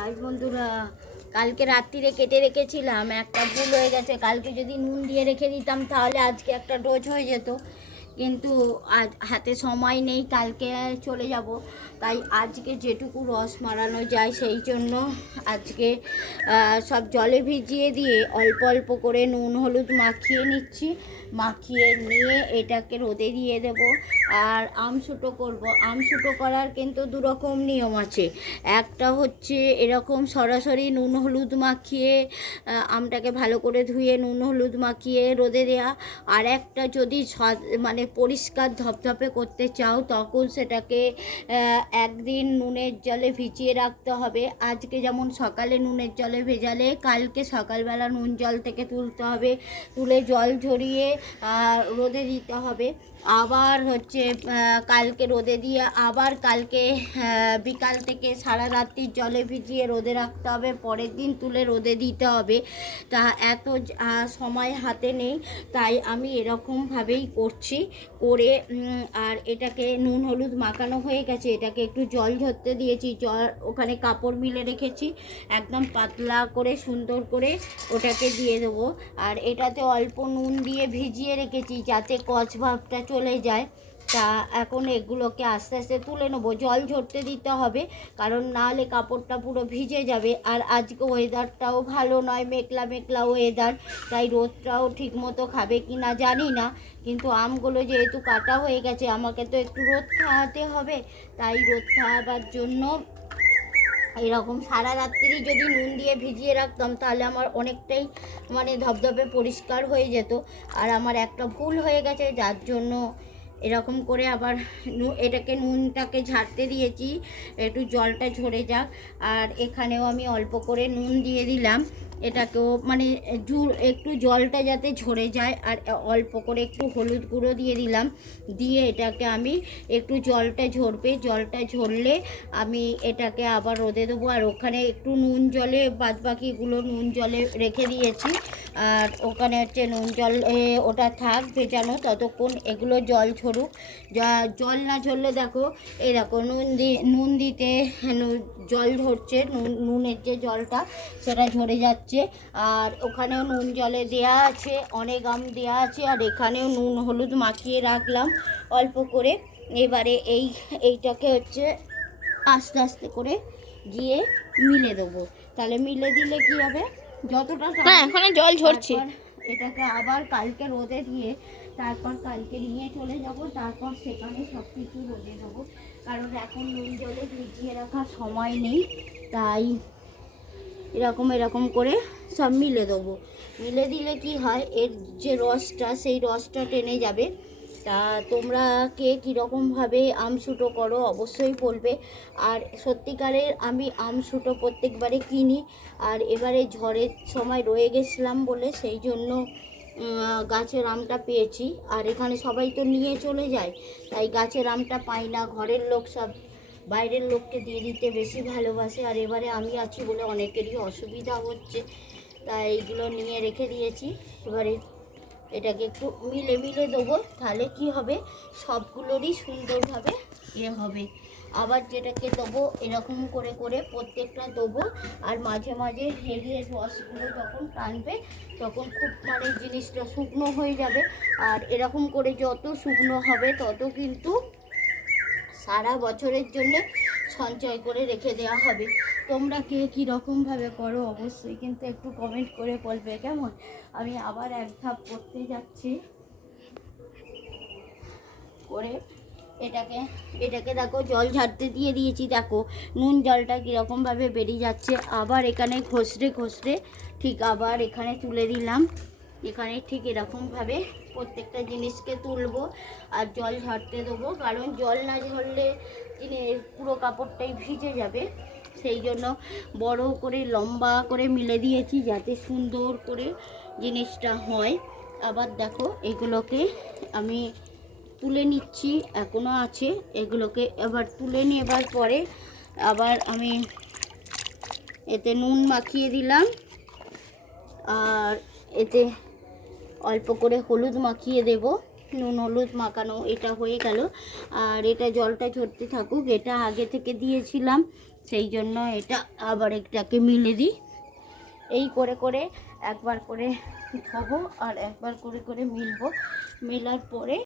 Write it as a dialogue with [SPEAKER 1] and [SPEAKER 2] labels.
[SPEAKER 1] আর বন্ধুরা, কালকে রাত্রিরে কেটে রেখেছিলাম, একটা ভুল হয়ে গেছে, কালকে যদি নুন দিয়ে রেখে দিতাম, তাহলে আজকে একটা ডোজ হয়ে যেত। কিন্তু আজ হাতে সময় নেই, কালকে চলে যাব। তাই আজকে যেটুকু রস মারানো যায় সেই জন্য আজকে সব জলে ভিজিয়ে দিয়ে অল্প অল্প করে নুন হলুদ মাখিয়ে নিচ্ছি। মাখিয়ে নিয়ে এটাকে রোদে দিয়ে দেব। আর আম আমসুটো করব। আমসুটো করার কিন্তু দুরকম নিয়ম আছে। একটা হচ্ছে এরকম সরাসরি নুন হলুদ মাখিয়ে আমটাকে ভালো করে ধুয়ে নুন হলুদ মাখিয়ে রোদে দেয়া। আর একটা যদি স- মানে পরিষ্কার ধপধপে করতে চাও, তখন সেটাকে একদিন নুনের জলে ভিজিয়ে রাখতে হবে। আজকে যেমন সকালে নুনের জলে ভেজালে, কালকে সকালবেলা নুন জল থেকে তুলতে হবে। তুলে জল ঝরিয়ে রোদে দিতে হবে। আবার হচ্ছে কালকে রোদে দিয়ে আবার কালকে বিকাল থেকে সারা রাত্রির জলে ভিজিয়ে রোদে রাখতে হবে। পরের দিন তুলে রোদে দিতে হবে। তা এত সময় হাতে নেই। তাই আমি এরকমভাবেই করছি। করে আর এটাকে নুন, হলুদ মাখানো হয়ে গেছে। এটাকে একটু জল ঝরতে দিয়েছি। জল ওখানে কাপড় মিলে রেখেছি। একদম পাতলা করে, সুন্দর করে ওটাকে দিয়ে দেবো। আর এটাতে অল্প নুন দিয়ে ভিজিয়ে রেখেছি যাতে কচ ভাবটা চলে যায়। তা এখন এগুলোকে আস্তে আস্তে তুলে নেব। জল ঝরতে দিতে হবে, কারণ নাহলে কাপড়টা পুরো ভিজে যাবে। আর আজকে ওয়েদারটাও ভালো নয়, মেঘলা মেঘলা ওয়েদার তাই রোদটাও ঠিক মতো খাবে কি না জানি না। কিন্তু আমগুলো যেহেতু কাটা হয়ে গেছে, আমাকে তো একটু রোদ খাওয়াতে হবে। তাই রোদ খাওয়াবার জন্য এরকম সারা রাত্রি যদি নুন দিয়ে ভিজিয়ে রাখতাম, তাহলে আমার অনেকটাই মানে ধবধবে পরিষ্কার হয়ে যেত। আর আমার একটা ভুল হয়ে গেছে, যার জন্য এরকম করে আবার এটাকে নুনটাকে ঝাড়তে দিয়েছি, একটু জলটা ঝরে যাক। আর এখানেও আমি অল্প করে নুন দিয়ে দিলাম। এটাকেও মানে জু- একটু জলটা যাতে ঝরে যায় আর অল্প করে একটু হলুদ গুঁড়ো দিয়ে দিলাম। দিয়ে এটাকে আমি একটু জলটা ঝরবে, জলটা ঝরলে আমি এটাকে আবার রোদে দেবো। আর ওখানে একটু নুন জলে বাদ বাকিগুলো নুন জলে রেখে দিয়েছি। আর ওখানে হচ্ছে নুন জল ওটা থাক ভেজানো, ততক্ষণ এগুলো জল ঝরুক। জল না ঝরলে দেখো, এই দেখো নুন দি, নুন দিতে জল ঝরছে নুন, নুনের যে জলটা, সেটা ঝরে যাচ্ছে। আর ওখানেও নুন জলে দেয়া আছে অনেক আম দেয়া আছে আর এখানেও নুন হলুদ মাখিয়ে রাখলাম অল্প করে। এবারে এই এইটাকে হচ্ছে আস্তে আস্তে করে গিয়ে মিলে দেবো। তাহলে মিলে দিলে কি হবে? যতটা
[SPEAKER 2] এখানে জল ঝরছে।
[SPEAKER 1] এটাকে আবার কালকে রোদে দিয়ে তারপর কালকে নিয়ে চলে যাব তারপর সেখানে সব কিছু রোদে দেবো। কারণ এখন নুন জলে ভিজিয়ে রাখার সময় নেই তাই এরকম এরকম করে সব মিলে দেবো। মিলে দিলে কি হয়, এর যে রসটা, সেই রসটা টেনে যাবে। তা তোমরা কে কীরকমভাবে আম আমসুটো করো অবশ্যই বলবে। আর সত্যিকারের আমি আম আমসুটো প্রত্যেকবারে কিনি। আর এবারে ঝড়ের সময় রয়ে গেছিলাম বলে সেই জন্য গাছের আমটা পেয়েছি। আর এখানে সবাই তো নিয়ে চলে যায়, তাই গাছের আমটা পাই না, ঘরের লোক সব বাইরের লোককে দিয়ে দিতে বেশি ভালোবাসে, আর এবারে আমি আছি বলে অনেকেরই অসুবিধা হচ্ছে। তাই এইগুলো নিয়ে রেখে দিয়েছি। এবারে এটাকে একটু মিলে মিলে দেবো, তাহলে কি হবে? সবগুলোরই সুন্দরভাবে ইয়ে হবে। আবার যেটাকে দেবো, এরকম করে করে প্রত্যেকটা দেবো। আর মাঝে মাঝে হেলিয়ে রসগুলো যখন টানবে, তখন খুব মানে জিনিসটা শুকনো হয়ে যাবে। আর এরকম করে যত শুকনো হবে, তত কিন্তু সারা বছরের জন্য সঞ্চয় করে রেখে দেওয়া হবে। তোমরা কে কীরকমভাবে করো অবশ্যই কিন্তু একটু কমেন্ট করে বলবে, কেমন? আমি আবার এক ধাপ করতে যাচ্ছি। করে এটাকে এটাকে দেখো, জল ঝাড়তে দিয়ে দিয়েছি, দেখো। নুন জলটা কীরকমভাবে বেরিয়ে যাচ্ছে। আবার এখানে খসড়ে খসড়ে ঠিক আবার এখানে তুলে দিলাম। এখানে ঠিক এরকমভাবে প্রত্যেকটা জিনিসকে তুলবো আর জল ঝরতে দেবো। কারণ জল না ঝরলে পুরো কাপড়টাই ভিজে যাবে। সেই জন্য বড় করে, লম্বা করে মিলে দিয়েছি যাতে সুন্দর করে জিনিসটা হয়। আবার দেখো, এগুলোকে আমি তুলে নিচ্ছি এখনও আছে। এগুলোকে এবার তুলে নেবার পরে আবার আমি এতে নুন মাখিয়ে দিলাম। আর এতে অল্প করে হলুদ মাখিয়ে দেব। নুন, হলুদ মাখানো এটা হয়ে গেল। আর এটা জলটা ঝরতে থাকুক, এটা আগে থেকে দিয়েছিলাম, সেই জন্য এটা আবার একটাকে মিলে দিই। এই করে করে একবার করে ধোবো আর একবার করে করে মিলবো। মেলার পরে